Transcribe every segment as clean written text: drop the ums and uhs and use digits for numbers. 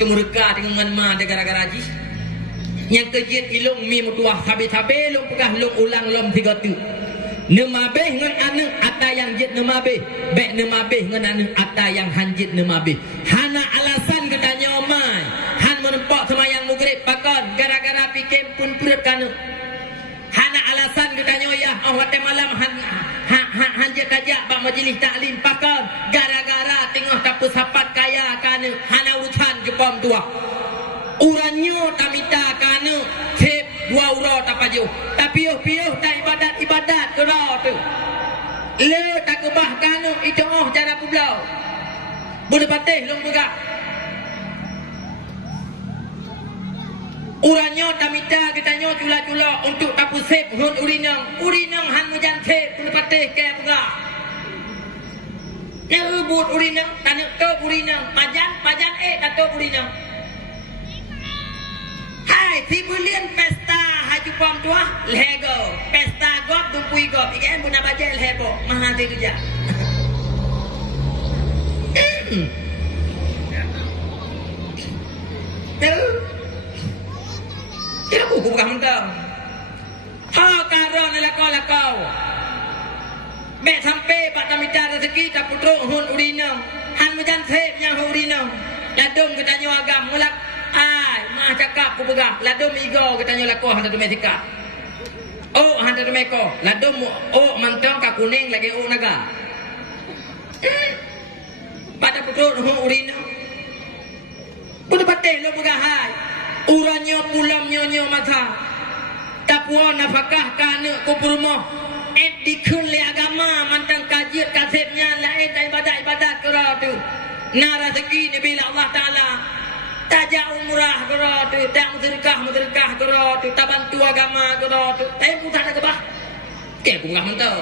Kemurka dengan manma de gara-gara haji. Yang kejit ilung mi mutuah sabe-sabe long pegah long ulang lom 3 tu. Nemabe ngan anu ata yang jit nemabe. Bek nemabe ngan anu ata yang hanjit nemabe. Hana alasan katanya omai. Han menempak semayang maghrib pakon gara-gara pikem pun perut kanu. Hana alasan katanya ya wate malam hanjit kajak bak majlis taklim pakon gara-gara tengah tapu sapat kaya kanu. Hana urusan jepom tua. Uranyo tamita kanu sep 2 euro tapaju. Tapi piuh tak ibadat kena tu. Le tak kebah kanu itu cara pulau. Boleh patih long begak. Uranyo tamita kitanya cula-cula untuk tapu sep hun urinang han mujan sep boleh patih ke begak. Ya ubut urinang tanuk tu urinang pajan tak tu urinang. Hai, si bulian pesta haji pom tua lego. Pesta gop dumpui gop. Ikan guna baca lego. Mahal tu kerja. Tu. Tidak buku bukan mentang. Ha karon lakau. Mek sampai pak tamita rezeki tak putruk hun urinang. Han mujan sep yang urinang. Ladung ketanya agam mulak. Ai, mah cakap ku pegah. Ladum igo katanya laku hantar domestika. Oh, hantar domeko. Ladum oh mantong ka kuning lagi oh naga. Pada putruk ho urina. Budu pateh lo pegah hai. Uranyo pulam nyonyo mata. Tapua nafkah kana ku rumah. Dikun le agama mantang kajian kasepnya lain ibadat kera tu. Na rezeki ni bila Allah Taala tajak umrah kera tu, tak mudrikah kera tu, tak bantu agama kera tu. Tapi putah nak kebah. Ke bunga mentau.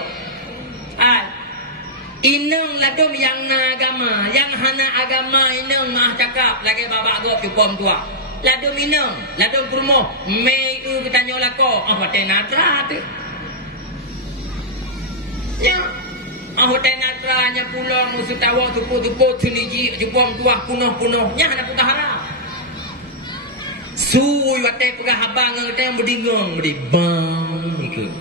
Inang ladum yang na agama, yang hana agama inang mah cakap lagi babak gop cupom tua. Ladum inang, ladum purmo, mei kita nyolako, paten natra tu. Ya. Hotel natranya pulang musuh tawa tupu-tupu tuniji jupom tua punoh-punohnya hana putah harap. Sui watai pegah abang ngata yang berdingung bang ikut.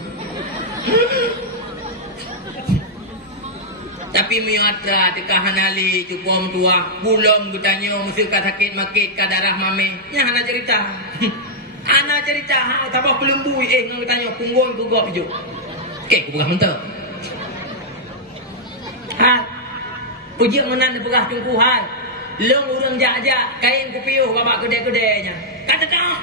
Tapi miatra tekah hanali cupom tua pulang gutanya musuh ka sakit makit ka darah mame. Nya hana cerita. Hana cerita ha tabah pelembui ngang tanya punggung gugok jo. Okey ku pegah mentau. Puji menan pegah tungku hai. Long urang jak-jak kain kupiuh babak kedai-kedainya. Kata tak.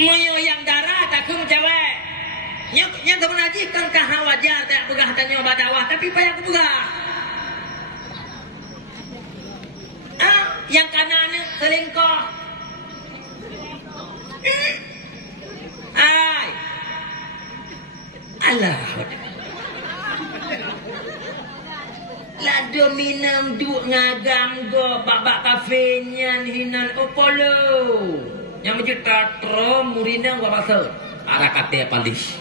Moyo yang darah takum cewek. Nya tak pernah jikan kah wajar tak pegah tanya badawah tapi payah ku pegah. Yang kanan selingkuh. Ai. Allah. Lado minum duk ngagam go babak kafenya hinan opolo. Yang menjadi tatro murinang babak se. Arah kate palis.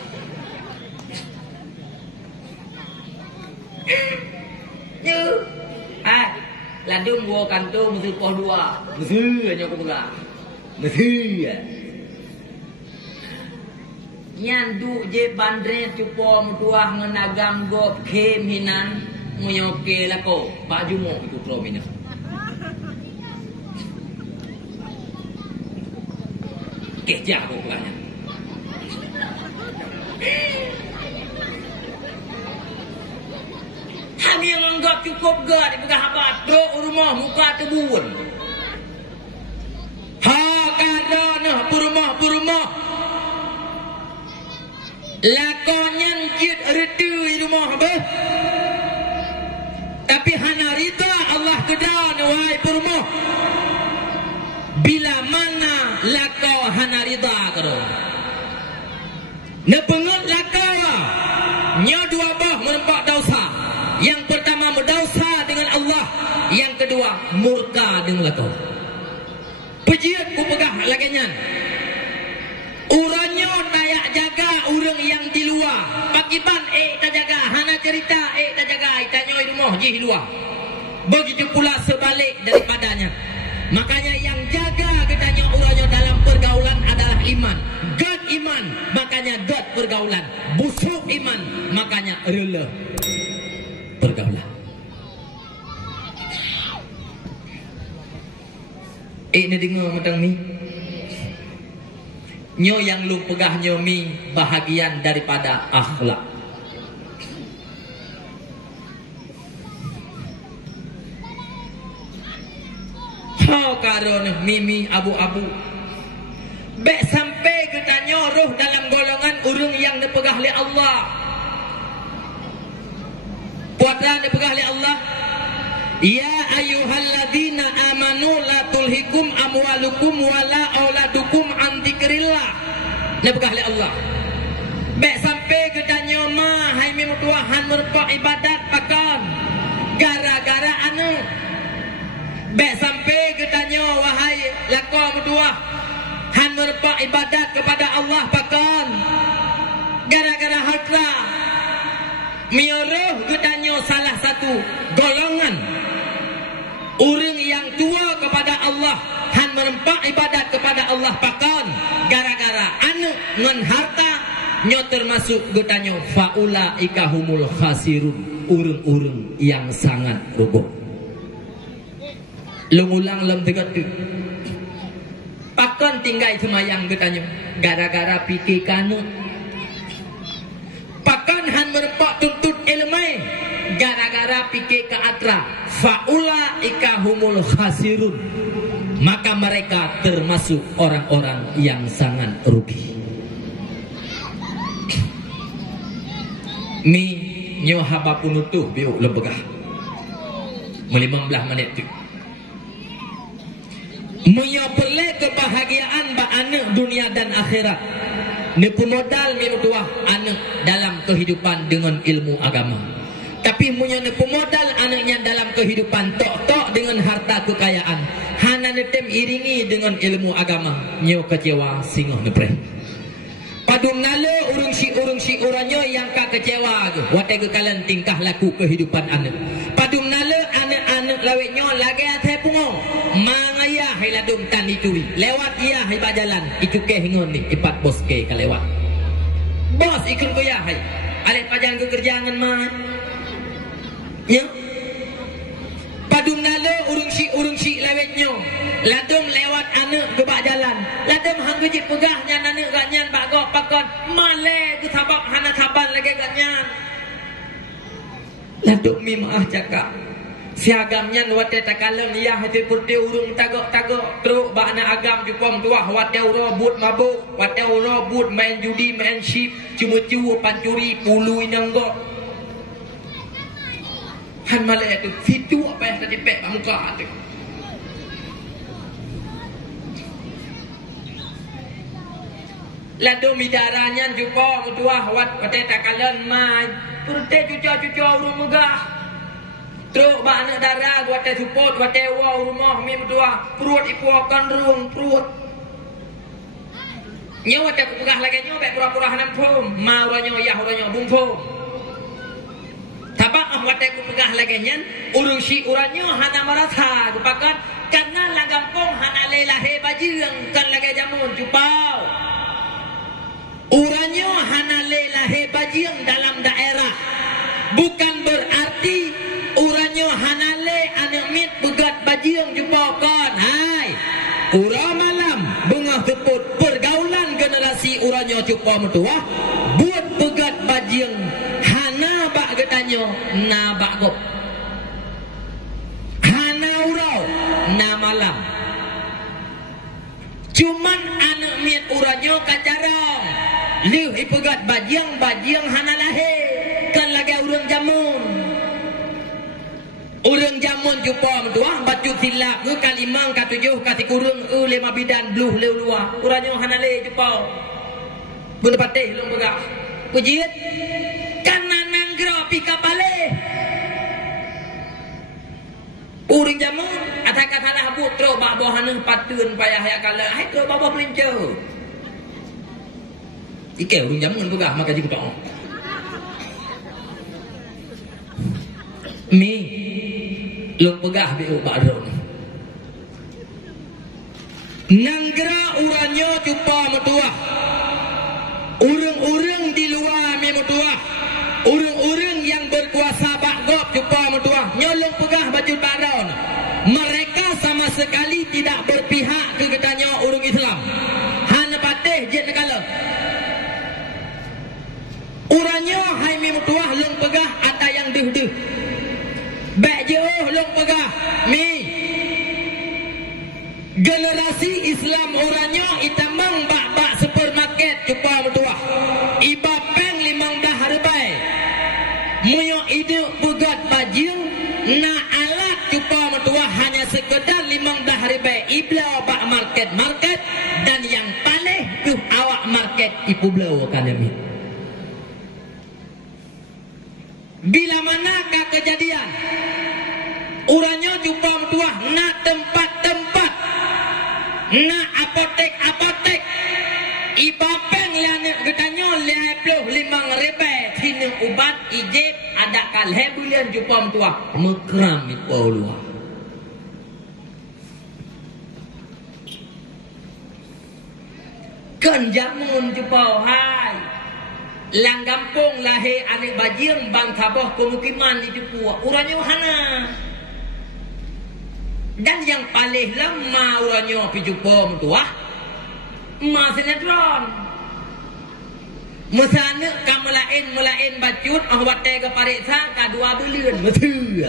Yo. Lado gua kanto mesti poh 2. Mesti aja aku pegang. Mesti ya. Nyandu je bandre cupom tuah ngenagam go kem hinan. Munyoke lako Pak Jumo itu promina. Keja aku pulangnya. Kami yang anggap cukup gak di pegah habat do rumah muka tebun. Ha kadana purumah. Lakonyan kit retu di rumah beh. Tapi hana rida Allah kedan wahai purmo. Bila mana lako hana rida karo. Nepengut lako. Nya 2 bah menempat dosa. Yang pertama berdosa dengan Allah, yang kedua murka dengan lako. Pejiat ku pegah laginya. Uranyo tayak jaga urang yang di luar. Pakiban tak jaga, hana cerita tak jaga, itanyo di rumah ji luar. Begitu pula sebalik daripada Ni dengar macam ni. Nyo yang lu pegah nyo mi bahagian daripada akhlak. How karon mimi abu-abu. Bek sampai kita nyuruh dalam golongan urang yang dipegah oleh Allah. Putra dipegah oleh Allah. Ya ayyuhalladzina amanu la tulhikum amwalukum wala auladukum an dzikrillah. Dipegah oleh Allah. Bek sampai kita nyoma hai mi Tuhan merupa ibadat pakan. Gara-gara anu. Bek sampai kita nyo wahai lakon dua han merupa ibadat kepada Allah pakan. Gara-gara harta miuruh kita nyo salah satu golongan orang yang tua kepada Allah han merempak ibadat kepada Allah pakan. Gara-gara anu ngan harta nyo termasuk kita nyo faula ikahumul khasirun, urang-urang yang sangat rugi. Lungulang lem tegat tu. Pakan tinggal semayang katanya. Gara-gara fikir kanu. Pakan han merepak tuntut ilmu. Gara-gara fikir ke atra. Faula ikahumul khasirun. Maka mereka termasuk orang-orang yang sangat rugi. Mi nyo haba punutuh biuk lebegah. 15 menit tu. Menyapelek kebahagiaan ba anak dunia dan akhirat. Nipu modal mi tuah anak dalam kehidupan dengan ilmu agama. Tapi punya nipu modal anaknya dalam kehidupan tok-tok dengan harta kekayaan. Hana netem iringi dengan ilmu agama. Nyo kecewa singoh nepre. Padum nale urung si uranyo yang ka kecewa ke. Watai kekalan tingkah laku kehidupan anak. Padum nale anak-anak lawetnyo lagi atai pungo. Mangaya hai ladum tan ditui. Lewat ia hai bajalan. Itu ke hingon ni. Ipat bos ke lewat. Bos ikut ko ya hai. Alet pajalan ke kerjaan mah. Ya. Padum nale urung si lawetnyo. Ladum lewat anak ke bajalan. Ladum hang gejit pegahnya anak ganyan bagok pakon. Male ku sabab hana saban lagi ganyan. Ladum mi maah cakap. Siagamnya wate takalem ya hati putih urung tagok-tagok teruk bakna agam jupom tuah wate robut mabuk wate robut main judi main ship cuma-cuma pancuri pulu inanggo han male tu fitu apa yang tadi pek muka tu lado midaranya jupom tuah wate takalem mai putih cuca-cuca urung megah. Teruk bakna darah buat support buat wow rumah mi berdua perut ipuakan rung perut nyawa tak pegah lagi nyawa baik pura-pura hanam pom mau ranyo yah ranyo bung pom tabak buat tak pegah lagi nyan urung si uranyo hana marasa kepakan karena lagampong hana lelahe bajiang kan lagi jamun jupau uranyo hana lelahe bajiang dalam daerah bukan berarti uranyo hanale anak mit begat bajiang jumpa kon hai ura malam bengah teput pergaulan generasi uranyo jumpa metua buat begat bajiang hana bak getanyo na bak gop hana urau na malam cuman anak mit uranyo kacarong liu ipegat bajiang hana lahe kan lagi urang jamun urang jamun jumpa metua baju silap ke kalimang katujuh kati kurung lima bidan bluh leu dua uranyo hanale jumpa benda patih long begah pujit kanan nanggro pika bale uring jamun atak katalah putro bak bohaneng patun payah ya kala hai tro baba pelinco ike urang jamun begah maka jumpa mi lu pegah biu baron nanggra uranyo jumpa metua urang-urang di luar mi metua urang-urang yang berkuasa bakgop jumpa metua nyolong pegah baju baron mereka sama sekali tidak berpihak ke katanya orang Islam. Hana patih jet negala. Uranya hai mi mutuah long pegah ata yang deh. Bek jauh long pegah mi. Generasi Islam orangnya itamang bak-bak supermarket cuba mutuah. Iba peng limang dah harbai. Muyo ide pegat baju na alat cuba mutuah hanya sekedar limang dah harbai. Iblau bak market dan yang paling tuh awak market ipu blau kanemi. Bila manakah kejadian uranya cuba mutuah na tempat-tempat na apotek ibapeng liane getanyo leheploh limang rebe tine ubat ijib ada kalhe bulian jupam tua mekram ipolua kan jamun jupau hai lang gampung lahe ane bajing bang taboh pemukiman di jupua uranyo hana. Dan yang paling lama uranya pijupom tuah ma sinetron musana kamulain bacut ahwat te ke pariksa ka 2 bulan betul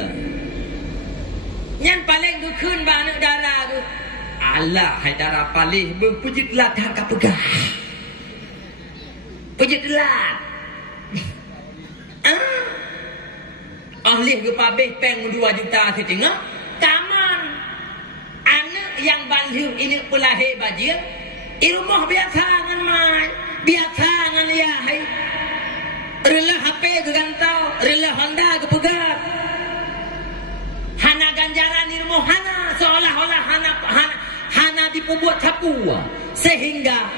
nyan paling ke keun ba anak darah tu Allah hai darah paling berpujit lat ka pegah pujit lat ahli ke pabeh peng 2 juta setengah taman anak yang balik ini pelahir bajir ilmu biasa ngan mai biasa ngan ya hai rela HP ke gantau rela Honda ke pegat hana ganjaran ilmu hana seolah-olah hana dipubuat sapua sehingga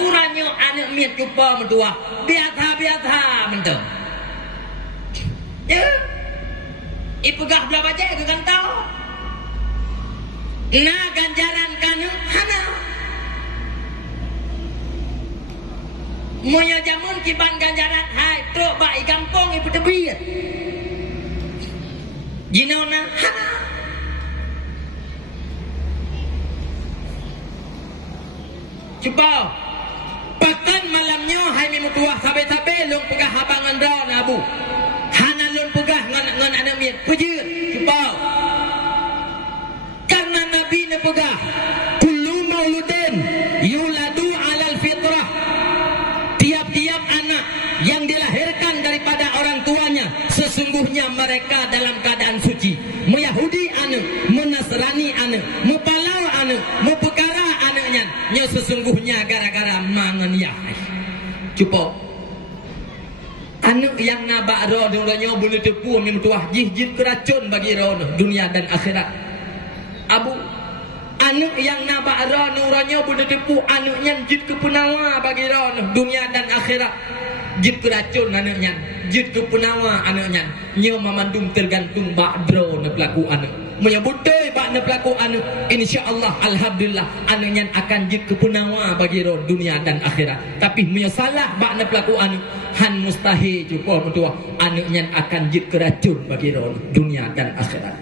uranya anak miat cupa mentua biasa mentua ya ipegah belah bajai ke gantau na ganjaran kanu hana moyo jamun kiban ganjaran hai tok bai kampung ibu tebit jinona hana coba pakan malamnya hai mi mutuah sabe-sabe long pegah habangan ron abu hana long pegah ngan anak miat pejir coba karena Nabi nepegah kullu mauludin yuladu alal fitrah tiap-tiap anak yang dilahirkan daripada orang tuanya sesungguhnya mereka dalam keadaan suci mu Yahudi anak mu Nasrani anak mu Palau anak mu perkara anaknya nya sesungguhnya gara-gara mangan yahai cukup anak yang nabak roh dulunya boleh tepu mi tuah jih keracun bagi roh dunia dan akhirat abu anak yang nabak roh nuranya boleh tepu anaknya jid ke penawa bagi roh dunia dan akhirat jid keracun anaknya jid ke penawa anaknya nyo memandung tergantung bak dro na pelaku anak menyebutnya bak na pelaku anak insyaallah alhamdulillah anaknya akan jid ke penawa bagi roh dunia dan akhirat tapi menyalah bak na pelaku anak han mustahil juga mentua anaknya akan jid keracun bagi roh dunia dan akhirat.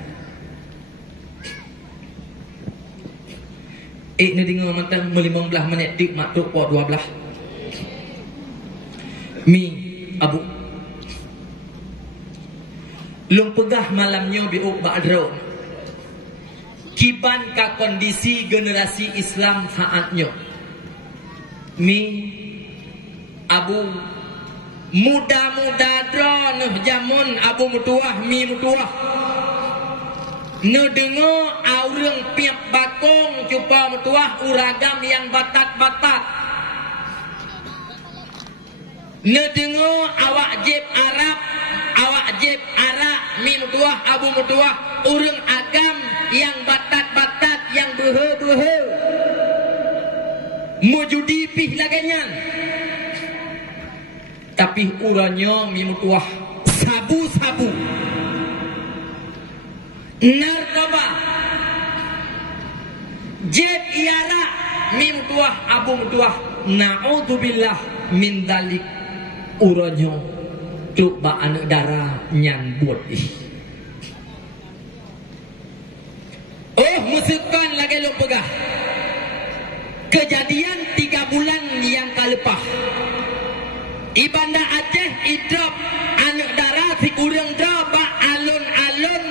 Ni dengar mantang 15 minit dik matuk po 12 mi abu lung pegah malamnya biuk ba'dro kiban ka kondisi generasi Islam saatnya mi abu muda-muda dron jamun abu mutuah mi mutuah nedengo aureng piap bakong cuba mutuah uragam yang batak-batak nedengo awak jeb Arab mi mutuah abu mutuah ureng agam yang batak-batak yang behe mujudi pih laganya tapi uranya mi mutuah sabu-sabu narkoba jet iara min tuah abu tuah naudzubillah min dalik uronyo tuk ba anak darah nyan buat oh sekan lagi lo pegah. Kejadian 3 bulan yang kalepas. Ibanda Aceh idrop anak darah si kurang drop alun-alun.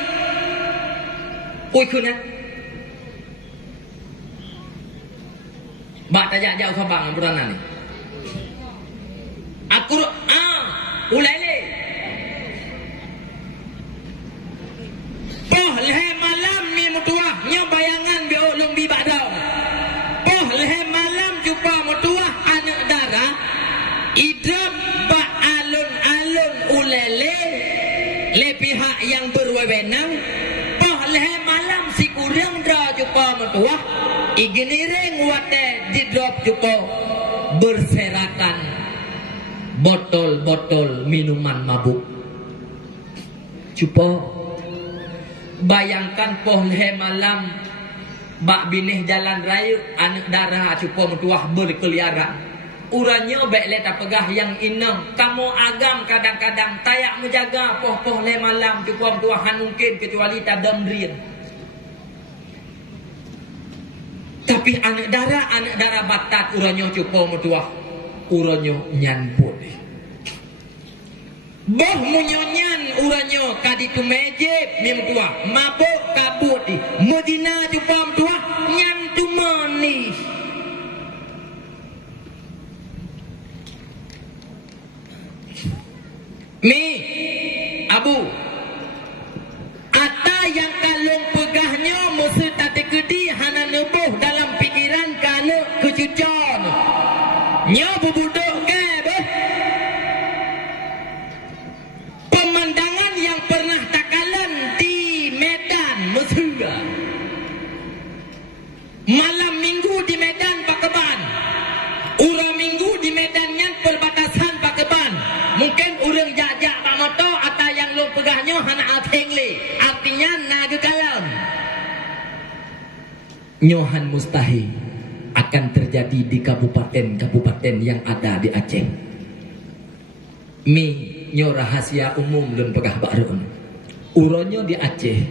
Ui kuna. Bak tajak jauh sabang peranan ni. Aku ulele. Poh leh malam mi mutuah nya bayangan bi ulung bi badau. Poh leh malam jumpa mutuah anak darah idrop ba alun-alun ulele le pihak yang berwenang. Poh leh malam si kurang dra jumpa mutuah igeniring wate didrop jumpa berserakan botol-botol minuman mabuk. Cuba bayangkan poh leh malam bak binih jalan raya anak darah cuba mentuah berkeliaran. Uranya baik le tak pegah yang inang. Kamu agam kadang-kadang tayak menjaga poh-poh leh malam cuba mentuah han mungkin kecuali tadam rian. Tapi anak darah batat uranya cuba mentuah uranyo nyanput. Boh munyonyan uranyo kaditu mejib mim tua mabuk kabut di Medina jupam tua nyantu manis. Mi abu ata yang kalung pegahnya mesti tak kedi hana nebuh dalam pikiran kana kecucon. Nya bubuduk ke beh. Pemandangan yang pernah takalan di Medan Mesra. Malam minggu di Medan Pakeban. Ura minggu di Medan yang perbatasan Pakeban. Mungkin urang jajak pak moto atau yang lu pegahnya hana atengli. Artinya naga kalam. Nyohan mustahil akan terjadi di kabupaten-kabupaten yang ada di Aceh. Mi nyo rahasia umum lun pegah baron. Uronyo di Aceh.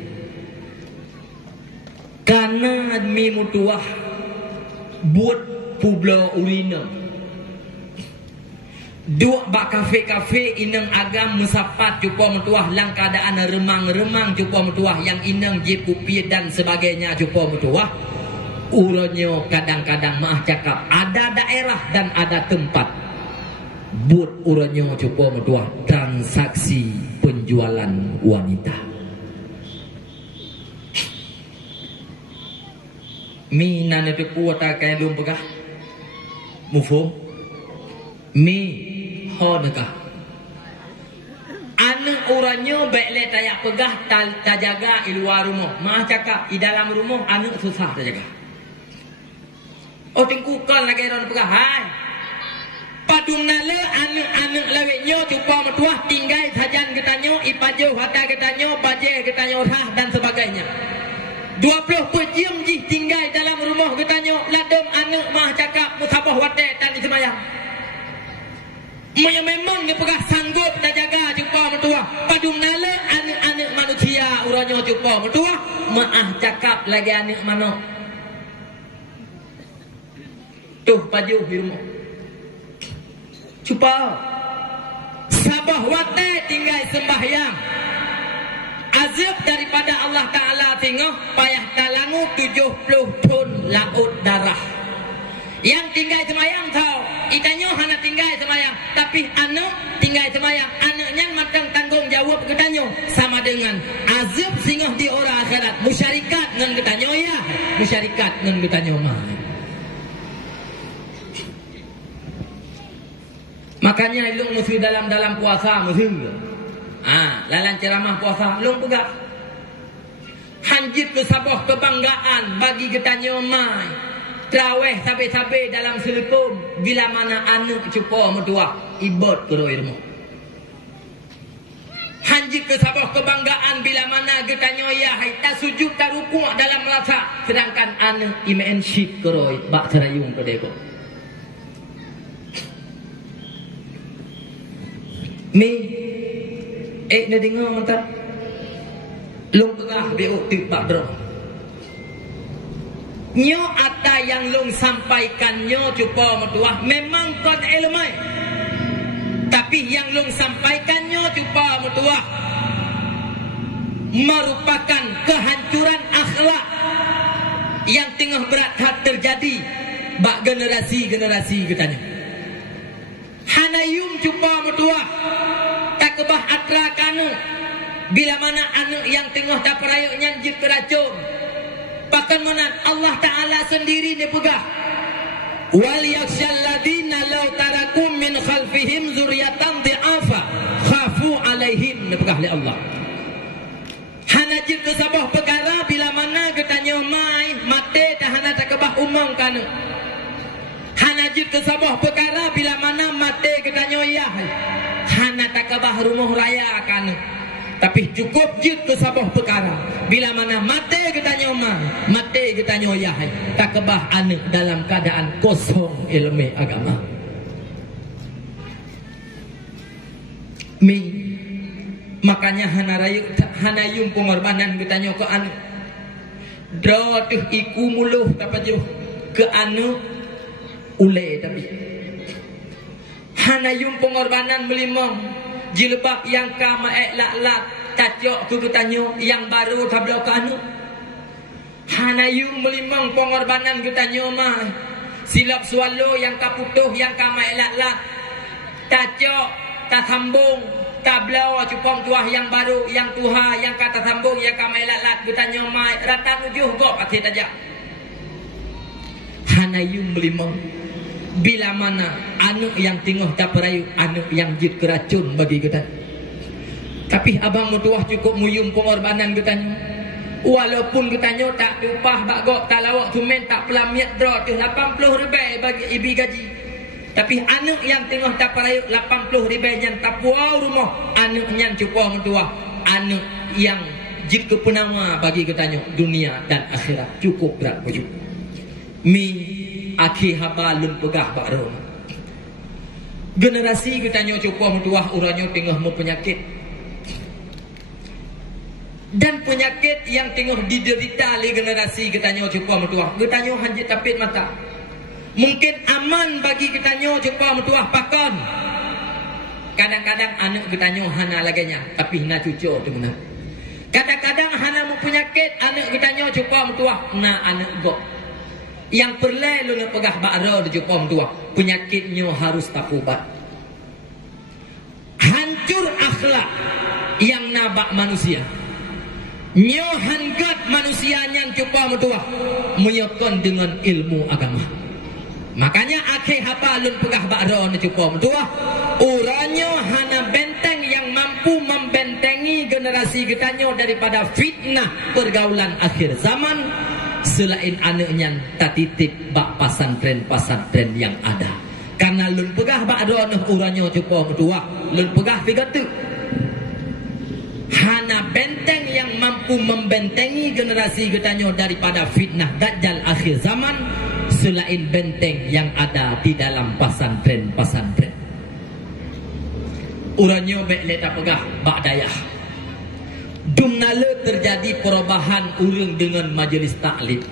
Karena mi mutuah buat publo urina. Dua bak kafe-kafe inang agam musapat cupa mutuah lang keadaan remang-remang cupa mutuah yang inang jepupi dan sebagainya cupa mutuah. Uronyo kadang-kadang maaf cakap ada daerah dan ada tempat buat uronyo cuba meduah transaksi penjualan wanita. Mi nana tu kuota kai lum pegah mufo mi ho nekah anak uranyo baik le tayak pegah tak jaga di luar rumah maaf cakap di dalam rumah anak susah tak jaga. Oh tingkukan lagi orang pegah hai. Padung nala anak-anak laweknya cuba metuah tinggal sajan ketanyo ipajo hata ketanyo baje ketanyo rah dan sebagainya. 20 jam jih tinggal dalam rumah ketanyo ladom anak mah cakap musabah wate dan disemayang. Memang dia pegah sanggup dah jaga cuba metuah. Padung nala anak-anak manusia uranyo cuba metuah maah cakap lagi anak mana. Tuh baju di rumah. Cuba sabah wate tinggal sembahyang. Azab daripada Allah Ta'ala tengok payah talangu 70 ton laut darah. Yang tinggal semayang tahu itanyo hana tinggal semayang. Tapi anak tinggal semayang. Anaknya matang tanggung jawab ketanyo. Sama dengan azab singoh di orang akhirat. Musyarikat dengan ketanyo ya. Musyarikat dengan ketanyo mah. Makanya ilung mesti dalam puasa mesti. Lalan ceramah puasa ilung pegak. Hanjit ke sabah kebanggaan bagi ketanyo mai. Terawih sampai-sampai dalam selekum bila mana anak cupa mertua ibad ke rumah. Hanjit ke sabah kebanggaan bila mana ketanyo ya tak sujud tak rukuk dalam melasa sedangkan anak imen syik ke roi bak serayung ke deko. Mi na dengar mata lung pegah beuk tik bak dro Nyo ada yang long sampaikannya cuba mutuah memang kon ilmu. Tapi yang long sampaikannya cuba mutuah merupakan kehancuran akhlak yang tengah berat terjadi bak generasi-generasi katanya. Hanayum cuba mutuah tak kebah atra kanu bila mana anak yang tengah tak perayuk nyanjit keracun. Bahkan mana Allah Ta'ala sendiri ni pegah. Wal yakshal ladina law tarakum min khalfihim zuriyatan di'afa khafu alaihim, ni pegah li Allah. Hanajit ke sabah perkara bila mana katanya mai mate tahana tak kebah umang kana. Hanajit ke sabah perkara bila mana mate katanya ya. Hana tak kebah rumah raya kana. Tapi cukup jit ke sabah perkara bila mana mate katanya mate katanya ya. Tak kebah anak dalam keadaan kosong ilmu agama. Makanya hanayum pengorbanan katanya ke anu dra tuh iku muluh dapat jauh ke anu ule tapi hanayum pengorbanan melimang jilbab yang kama lak tacok ke katanya yang baru tablau ke anu hanayum melimang pengorbanan katanya mah silap swallow yang kaputuh yang kama lak tacok tak sambung tablau cupong tuah yang baru yang tuha yang kata sambung yang kamai lat bertanya mai rata nujuh kok akhir aja hanayum melimang bila mana anak yang tengah tak perayu anak yang jid keracun bagi kita. Tapi abang mutuah cukup muyum pengorbanan katanya walaupun katanya tak diupah bagok tak lawak tumen tak pelamiat draw tu 80 ribu bagi ibi gaji. Tapi anak yang tengah tak perayu 80 ribu yang tak puau rumah anak yang cukup mentua anak yang jika penawa bagi katanya dunia dan akhirat cukup berat baju akhi habalun pegah baru generasi katanya cukup mentua uranya tengah mau penyakit dan penyakit yang tengah diderita oleh generasi katanya cukup mentua katanya hanjit tapit mata. Mungkin aman bagi kitanya cuba mentuah pakon. Kadang-kadang anak kitanya hana laganya tapi na cucu tu mana. Kadang-kadang hana mu penyakit anak kitanya cuba mentuah na anak gok. Yang perlu lu nak pegah bakra de cuba mentuah penyakitnya harus takubat. Hancur akhlak yang nabak manusia. Nyo hanggat manusia yang cuba mentuah menyokon dengan ilmu agama. Makanya akhir habalun pegah bakra ni cukup mentua uranya hana benteng yang mampu membentengi generasi kitanya daripada fitnah pergaulan akhir zaman selain anaknya tak titip bak pasantren yang ada. Karena lun pegah bakra ni uranya cukup mentua lun pegah figatu hana benteng yang mampu membentengi generasi kitanya daripada fitnah dajjal akhir zaman selain benteng yang ada di dalam pasantren. Uranya bekle tak pegah bak dayah. Dumnala terjadi perubahan urang dengan majlis taklim.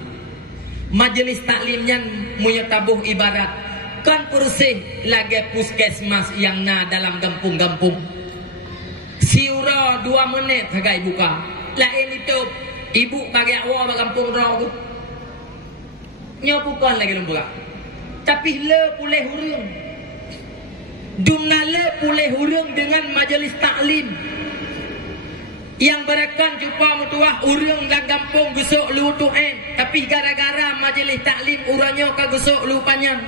Majlis taklim yang punya tabuh ibarat kan persih lagi puskesmas yang na dalam kampung-kampung. Siura 2 menit hagai buka. Lain itu ibu bagi awak bak kampung raw tu. Nyo bukan lagi lembura. Tapi le pulih hurung. Dumna le pulih hurung dengan majlis taklim. Yang berakan cuba mutuah urung dan kampung gusuk lu tu'en. Tapi gara-gara majlis taklim urangnya ka gusuk lu panjang.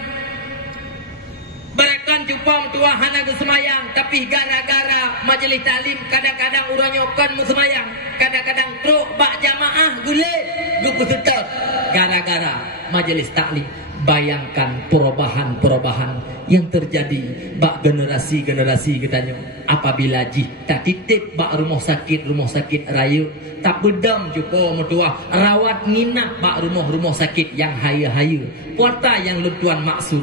Berakan cuba mutuah hana semayang. Tapi gara-gara majlis taklim kadang-kadang urangnya kan semayang. Kadang-kadang truk bak jamaah gulit. Guku tetap. Gara-gara majlis taklim. Bayangkan perubahan-perubahan yang terjadi bak generasi-generasi katanya apabila jih tak titip bak rumah sakit raya tak bedam juga mertua rawat nginap bak rumah sakit yang haya-haya puata yang lentuan maksud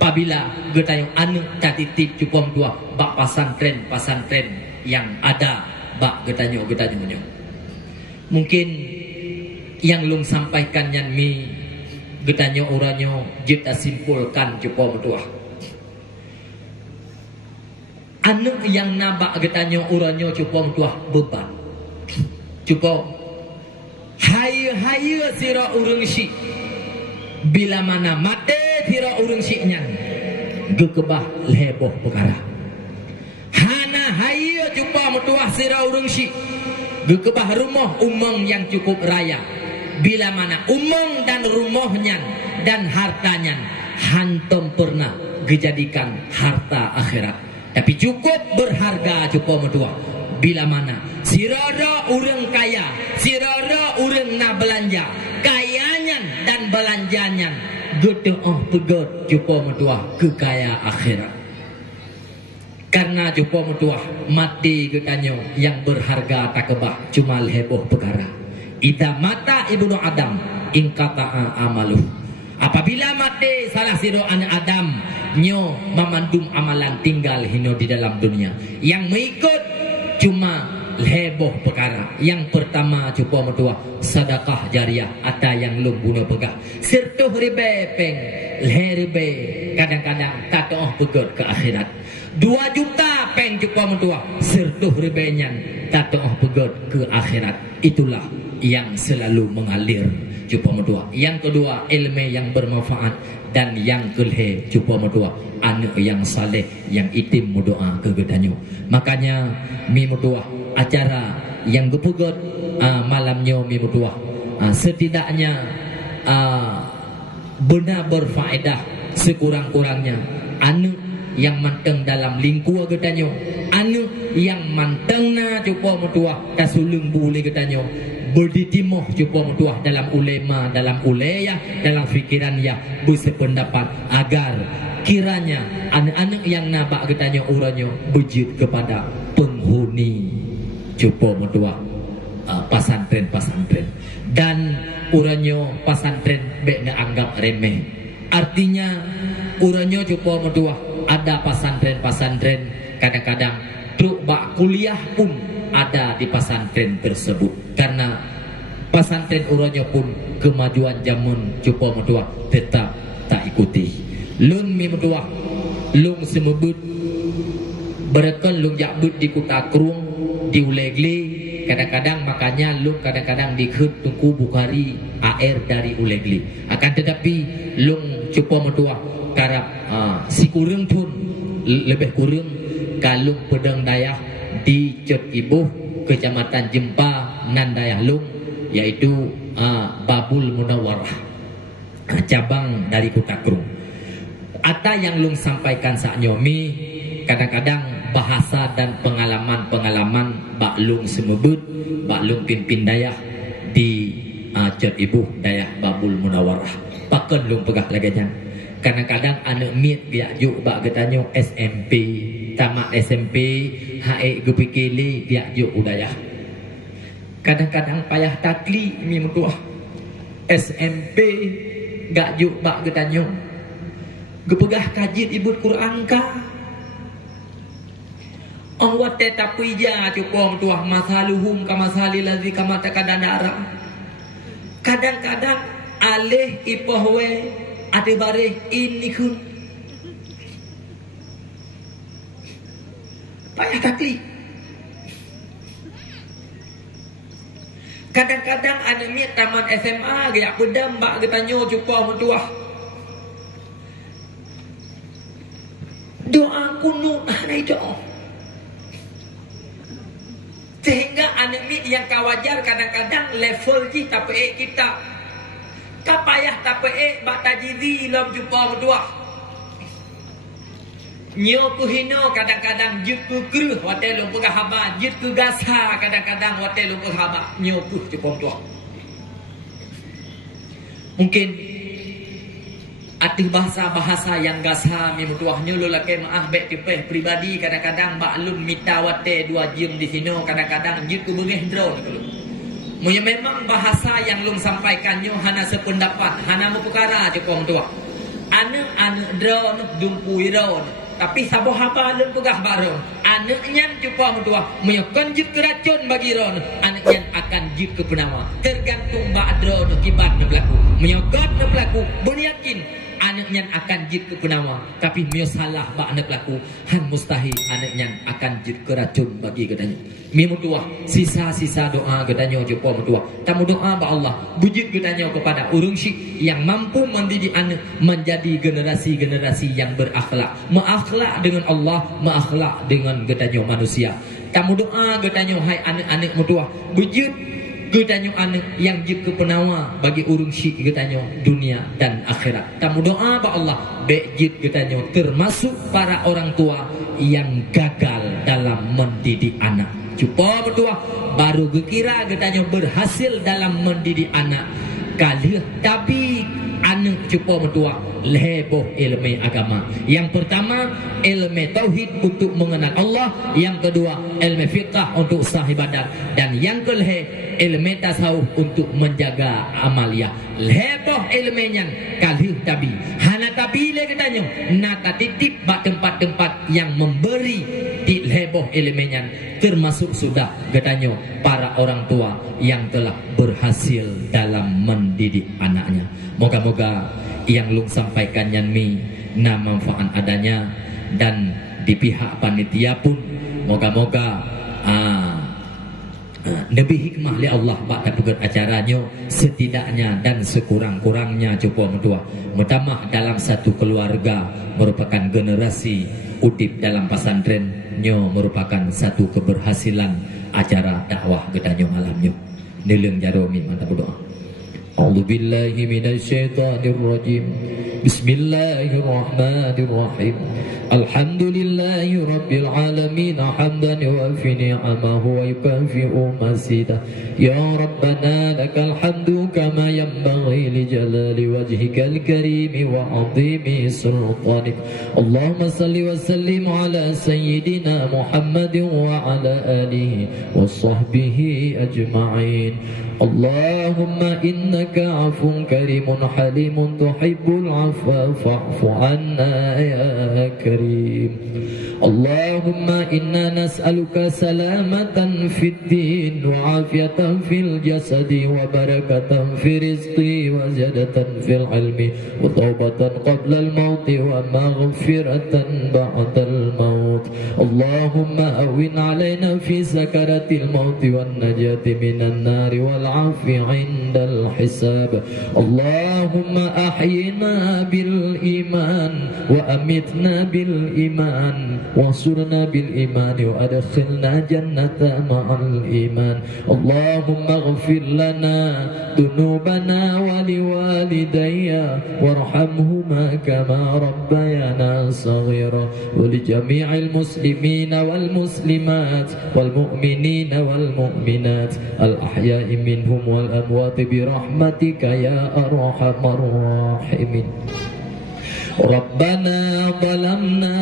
apabila katanya anak tak titip juga mertua bak pasantren yang ada bak katanya mungkin yang lung sampaikan yang Getanya uranyo kita simpulkan cupo metuah. Anu yang nabak getanya uranyo cupo metuah beban. Cupo hayu sira urang si. Bila mana mate sira urang si nyan. Gekebah leboh perkara. Hana hayu cupo metuah sira urang si. Gekebah rumah umong yang cukup raya. Bila mana umong dan rumahnya dan hartanya hantom pernah dijadikan harta akhirat, tapi cukup berharga cukup medua. Bila mana sirara urang kaya, sirara urang na belanja, kayanya dan belanjanya gede pegot cukup medua kekaya akhirat. Karena cukup medua mati gedanyo yang berharga tak kebah cuma heboh perkara. Ida mata ibnu Adam ingkata'a amaluh. Apabila mati salah siro anak Adam, nyo memandum amalan tinggal hino di dalam dunia. Yang mengikut cuma heboh perkara. Yang pertama cuba metua sedekah jariah ada yang lum guna pegah. Sertuh ribe peng ribe kadang-kadang tak toh pegot ke akhirat. 2 juta peng cuba metua sertuh ribenyan tak toh pegot ke akhirat. Itulah yang selalu mengalir cuba medua. Yang kedua ilmu yang bermanfaat, dan yang kelih cuba medua anak yang saleh yang itim berdoa ke gedanyo. Makanya mi medua acara yang gepegot malamnya mi medua setidaknya benar berfaedah sekurang-kurangnya anak yang manteng dalam lingkup gedanyo, anak yang manteng na cuba medua kasulung boleh gedanyo berditimoh cuba metuah dalam ulema, dalam ulayah, dalam fikiran ya bersependapat agar kiranya anak-anak yang nabak getanya uranyo bejit kepada penghuni cuba metuah pasantren-pasantren, dan uranyo pasantren bekna anggap remeh. Artinya uranyo cuba metuah ada pasantren-pasantren kadang-kadang truk bak kuliah pun ada di pasantren tersebut, karena pasantren uranyo pun kemajuan zaman cuba medua tetap tak ikuti. Lun mi medua lung semebut berekan lung jakbut di Kutakruang di Ulegli, kadang-kadang makanya lung kadang-kadang dikut tungku Bukhari air dari Ulegli. Akan tetapi lung cuba medua karap si kurang pun lebih kurang kalung pedang dayah di Cot Ibuh, Kecamatan Jempa, Nandayah Lung, yaitu Babul Munawwarah, cabang dari Kutakruang. Ada yang lung sampaikan saat nyomi, kadang-kadang bahasa dan pengalaman-pengalaman bak lung semebut, bak lung pimpin dayah di Cot Ibuh, dayah Babul Munawwarah. Pakan lung pegah laganya. Kadang-kadang anak mit biak juk bak getanyo SMP, tamat SMP, hae gepikili biak juk udayah. Kadang-kadang payah takli mi metuah. SMP gak juk bak getanyo. Gepegah kajit ibut Quran ka. Oh wate tapija cukup metuah masaluhum ka masali lazi kama takadandara. Kadang-kadang alih ipohwe ade bare ini kun payah takli. Kadang-kadang ada mi tamat SMA gaya pedam bak getanyo cukup metuah doa kuno hari doa, sehingga anak mi yang kawajar kadang-kadang level kita pe kita kapayah tape bak tajiri lom jumpa berdua nyo kuhino kadang-kadang jut ku kruh wate lom pegah haba jut ku gasa kadang-kadang wate lom pegah haba nyo ku jumpa berdua. Mungkin arti bahasa-bahasa yang gasa mi mutuah nyo lo lake maah bek tipeh pribadi kadang-kadang maklum mita wate 2 jam di sini kadang-kadang jut ku bengeh drone kalau memang bahasa yang lung sampaikan nyo hana sependapat, hana perkara cukup tua. Anak-anak drone dumpui drone, tapi sabo haba lun pegah bareng. Anaknya cukup tua, menyokon jut keracun bagi drone, anaknya akan jut ke penawa. Tergantung bak drone kibat berlaku, menyokot berlaku laku beryakin anaknya akan jid ke penawa, tapi mio salah ba anak laku han mustahil anaknya akan jid ke racun bagi katanya. Mi mutua sisa-sisa doa katanya jumpa mutua. Tamu doa ba Allah bujit katanya kepada urung syik yang mampu mendidik anak menjadi generasi-generasi yang berakhlak, menakhlak dengan Allah, menakhlak dengan katanya manusia. Tamu doa katanya hai anak-anak mutua bujit getanyo anak yang jid ke penawa bagi urung syik getanyo dunia dan akhirat. Tamu doa ba Allah bejid getanyo termasuk para orang tua yang gagal dalam mendidik anak. Cuba berdua baru gekira getanyo berhasil dalam mendidik anak kali tapi anak cuba berdua leboh ilmu agama. Yang pertama ilmu tauhid untuk mengenal Allah, yang kedua ilmu fiqh untuk sah ibadat, dan yang kelih ilmu tasawuf untuk menjaga amalia. Leboh ilmunya kali tapi hana tapi le katanya nata titip bak tempat-tempat yang memberi di leboh ilmunya termasuk sudah katanya para orang tua yang telah berhasil dalam mendidik anaknya. Moga-moga yang lung sampaikan yanmi na manfaat adanya, dan di pihak panitia pun moga-moga lebih hikmah li Allah bak dapat acaranya setidaknya dan sekurang-kurangnya coba mentua mutamah dalam satu keluarga merupakan generasi udip dalam pesantrennya merupakan satu keberhasilan acara dakwah gedanyo alamnya. Nileng jaromi mantap doa. أعوذ بالله من الشيطان الرجيم بسم الله الرحمن الرحيم الحمد لله رب العالمين حمدا يوافي نعمه ويكافئ مزيده يا ربنا لك الحمد كما ينبغي لجلال وجهك الكريم وعظيم سلطانك اللهم صل وسلم على سيدنا محمد وعلى آله وصحبه أجمعين اللهم إنك عفو كريم حليم تحب العفو فاعف عنا يا كريم اللهم إنا نسألك سلامة في الدين وعافية في الجسد وبركة في الرزق وزيادة في العلم وتوبة قبل الموت ومغفرة بعد الموت اللهم أهون علينا في سكرة الموت والنجاة من النار والعافية عند الحساب اللهم أحينا بالإيمان وأمتنا بالإيمان وانصرنا بالإيمان وأدخلنا جنة مع الإيمان اللهم اغفر لنا ذنوبنا ولوالدي وارحمهما كما ربيانا صغيرا ولجميع المسلمين والمسلمات والمؤمنين والمؤمنات الأحياء منهم والأموات برحمتك يا أرحم الراحمين ربنا ظلمنا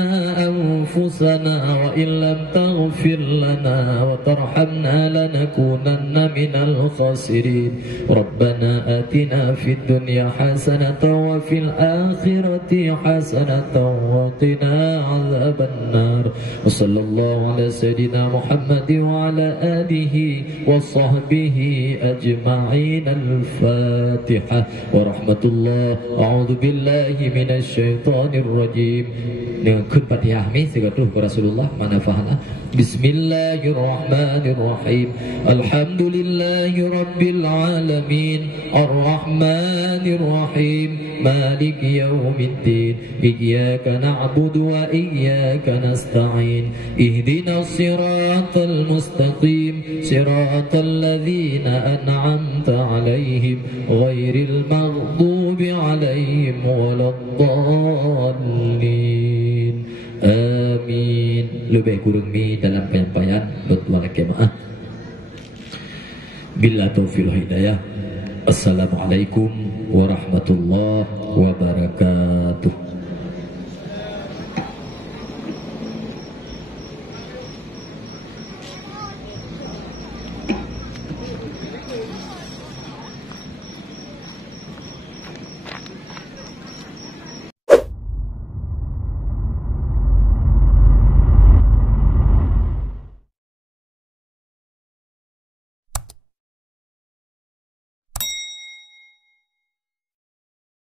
أنفسنا وإن لم تغفر لنا وترحمنا لنكونن من الخاسرين ربنا آتنا في الدنيا حسنة وفي الآخرة حسنة وقنا عذاب النار وصلى الله على سيدنا محمد وعلى آله وصحبه أجمعين الفاتحة ورحمة الله أعوذ بالله من الشيطان الرجيم dengan kun Fatihah mi segatuh ke Rasulullah mana fahala Bismillahirrahmanirrahim Alhamdulillahi Rabbil Alamin Ar-Rahmanirrahim Maliki Yawmiddin Iyyaka na'budu wa iyyaka nasta'in Ihdinas siratal mustaqim Siratal ladzina an'amta alaihim Ghairil maghdubi alaihim waladdallin Amin. Lebih kurang mi dalam penyampaian bertuan kemaah. Bila taufiq hidayah. Assalamualaikum warahmatullahi wabarakatuh.